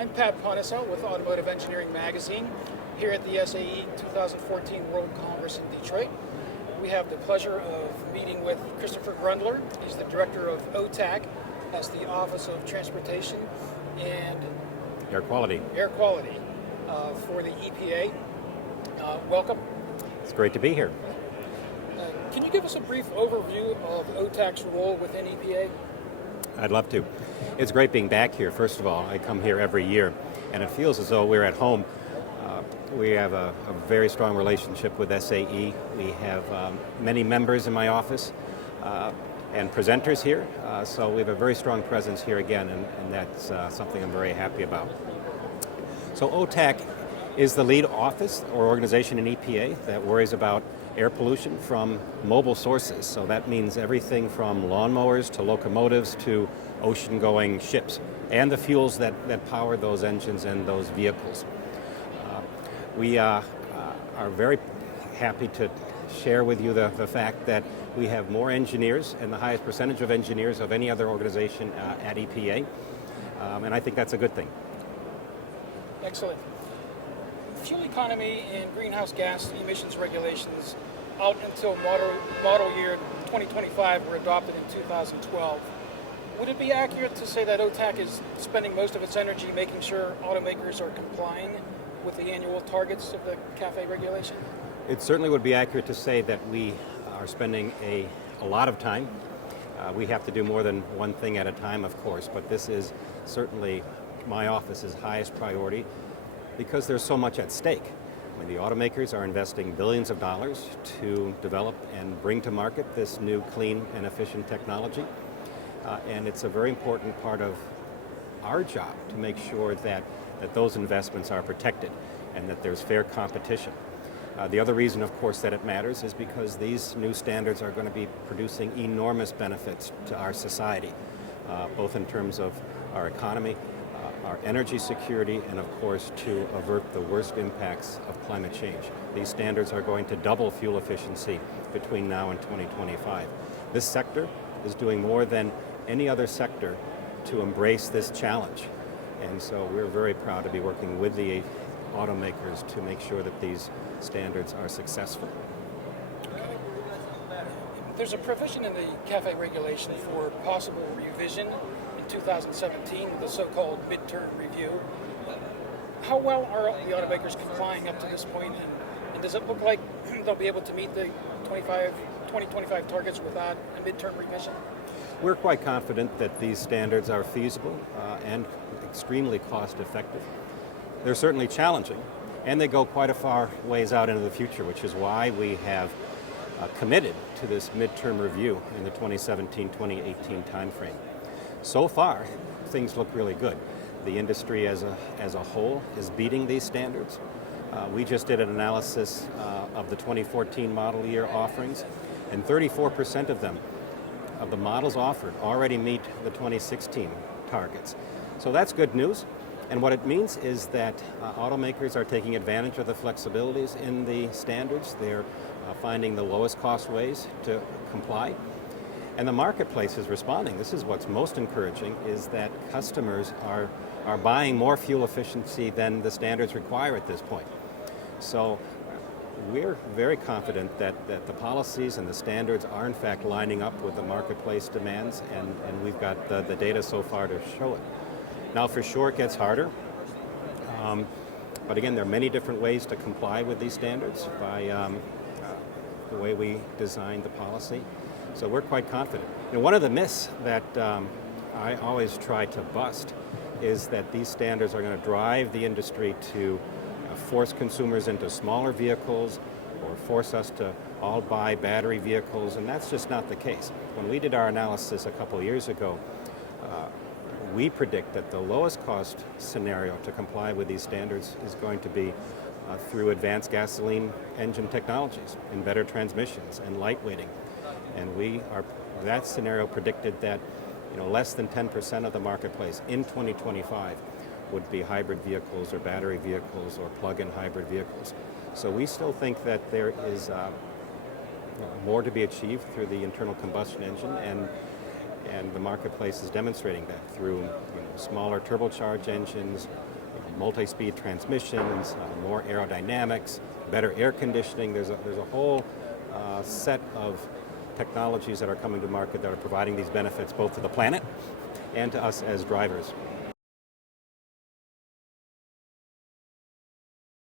I'm Pat Ponisel with Automotive Engineering magazine here at the SAE 2014 World Congress in Detroit. We have the pleasure of meeting with Christopher Grundler. He's the director of OTAQ, that's the Office of Transportation and Air Quality for the EPA. Welcome. It's great to be here. Can you give us a brief overview of OTAQ's role within EPA? I'd love to. It's great being back here. First of all, I come here every year, and it feels as though we're at home. We have a very strong relationship with SAE. We have many members in my office and presenters here, so we have a very strong presence here again, and that's something I'm very happy about. So OTAQ is the lead office or organization in EPA that worries about air pollution from mobile sources. So that means everything from lawnmowers to locomotives to ocean-going ships and the fuels that power those engines and those vehicles. We are very happy to share with you the fact that we have more engineers and the highest percentage of engineers of any other organization at EPA, and I think that's a good thing. Excellent. Fuel economy and greenhouse gas emissions regulations out until model year 2025 were adopted in 2012. Would it be accurate to say that OTAQ is spending most of its energy making sure automakers are complying with the annual targets of the CAFE regulation? It certainly would be accurate to say that we are spending a lot of time. We have to do more than one thing at a time, of course, but this is certainly my office's highest priority because there's so much at stake. I mean, the automakers are investing billions of dollars to develop and bring to market this new clean and efficient technology, and it's a very important part of our job to make sure that those investments are protected and that there's fair competition. The other reason, of course, that it matters is because these new standards are going to be producing enormous benefits to our society, both in terms of our economy, our energy security, and of course to avert the worst impacts of climate change. These standards are going to double fuel efficiency between now and 2025. This sector is doing more than any other sector to embrace this challenge. And so we're very proud to be working with the automakers to make sure that these standards are successful. There's a provision in the CAFE regulation for possible revision in 2017, the so-called midterm review. How well are the automakers complying up to this point, and does it look like they'll be able to meet the 2025 targets without a midterm revision? We're quite confident that these standards are feasible and extremely cost-effective. They're certainly challenging, and they go quite a far ways out into the future, which is why we have committed to this midterm review in the 2017-2018 timeframe. So far, things look really good. The industry as a whole is beating these standards. We just did an analysis of the 2014 model year offerings, and 34% of them, of the models offered, already meet the 2016 targets. So that's good news. And what it means is that automakers are taking advantage of the flexibilities in the standards. They're finding the lowest cost ways to comply. And the marketplace is responding. This is what's most encouraging, is that customers are buying more fuel efficiency than the standards require at this point. So we're very confident that the policies and the standards are in fact lining up with the marketplace demands, and we've got the data so far to show it. Now for sure it gets harder, but again there are many different ways to comply with these standards by the way we designed the policy. So we're quite confident. One of the myths that I always try to bust is that these standards are going to drive the industry to force consumers into smaller vehicles or force us to all buy battery vehicles, and that's just not the case. When we did our analysis a couple of years ago, we predict that the lowest cost scenario to comply with these standards is going to be through advanced gasoline engine technologies and better transmissions and lightweighting. And that scenario predicted that less than 10% of the marketplace in 2025 would be hybrid vehicles or battery vehicles or plug-in hybrid vehicles. So we still think that there is more to be achieved through the internal combustion engine, and the marketplace is demonstrating that through smaller turbocharged engines, multi-speed transmissions, more aerodynamics, better air conditioning. There's a whole set of technologies that are coming to market that are providing these benefits both to the planet and to us as drivers.